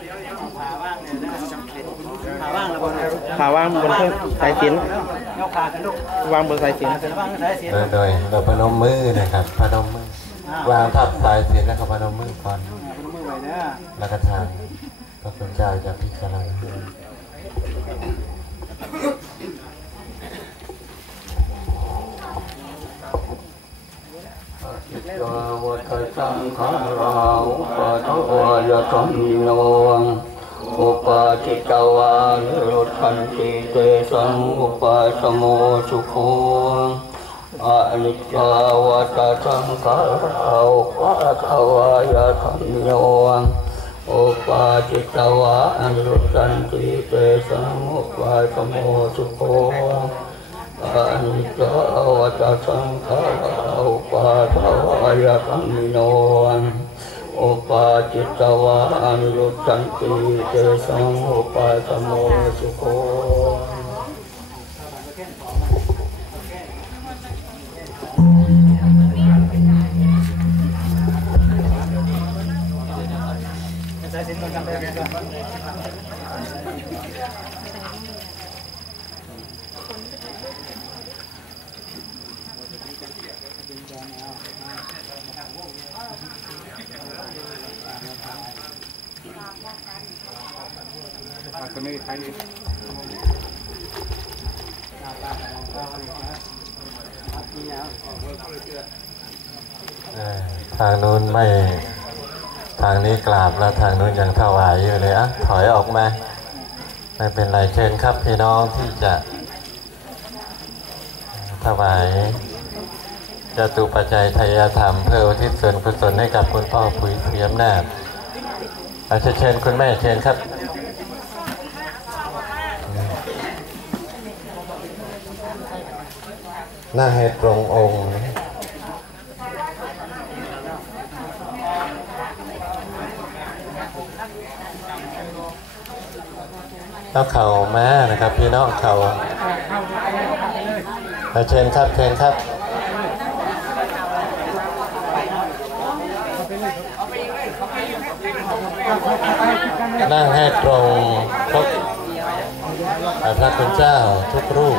ขาว่างแล้วบนขาว่างบนเครื่องสายสินยกขากันลูกวางบนสายสินโดยเราพนมมือนะครับพนมมือวางทับสายสินแล้วก็พนมมือก่อนแล้วก็ทางพระคุณเจ้าจะพิจารณา วัฏสังขาราอุปาทวยธรรมิโนอุปาจิตวานิโรธันติเตสังอุปาสโมสุโคอานิจจาวัฏสังขาราอุปาทวยธรรมิโนอุปาจิตวะอนุสันติเตสังอุปาสโมสุโคอานิจจวัตสังขารา ทวายธรรมิโนอุปาจิตวะอนุสันติเตสังอุปาสโมสุโค สายสินต้องจำได้ไหมครทางนู้นไม่ ทางนี้กราบแล้วทางนู้นยังถวายอยู่เลยอะถอยออกมา ไม่เป็นไรเชิญครับพี่น้องที่จะถวาย จตุปัจจัยทายธรรมเพื่ออุทิศส่วนกุศลให้กับคุณพ่อผุยเพียมนาจอาจจะเชิญคุณแม่เชิญครับหน้าให้ตรงองค์แล้วเข่ามานะครับ พี่น้องเข่าอาเชิญครับเชิญครับ นั่งให้ตรงครบพระคุณเจ้าทุกรูป